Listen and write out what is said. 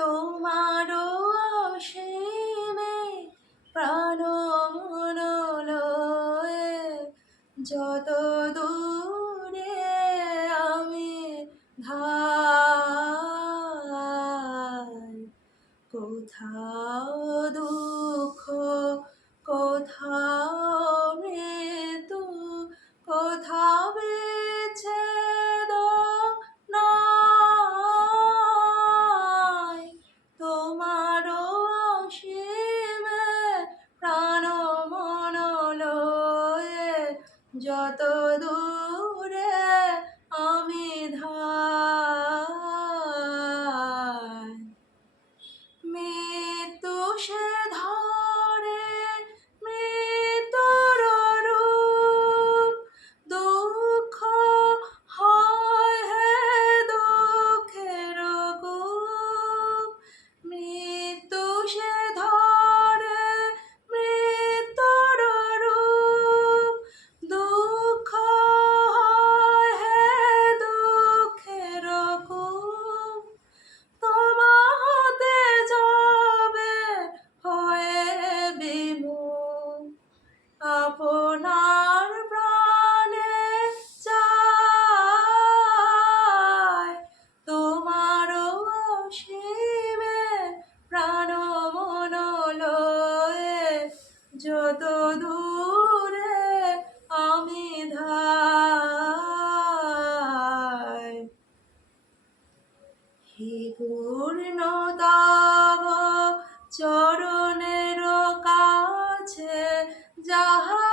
তোমারও অসীমে প্রাণ মন লয়ে যত দূরে আমি ধাই, কোথাও দুঃখ, কোথাও মৃত্যু, কোথাও বিচ্ছেদ নাই। তোমারও অসীমে প্রাণ মন লয়ে যত দূরে আমি ধাই, মৃত্যু সে ধরে মৃত্যুর রূপ, দুঃখ হয় হে দুঃখের কূপ, মৃত্যু সে ধরে মৃত্যুর রূপ, দুঃখ হয় হে দুঃখের কূপ, তোমা হতে যাবে হয়ে বিমুখ, আপনার প্রাণে চাই, তোমারও অসীমে প্রাণ মন লয়ে যত দূরে আমি ধাই। হে পূর্ণতম চরণের কাছে যাহা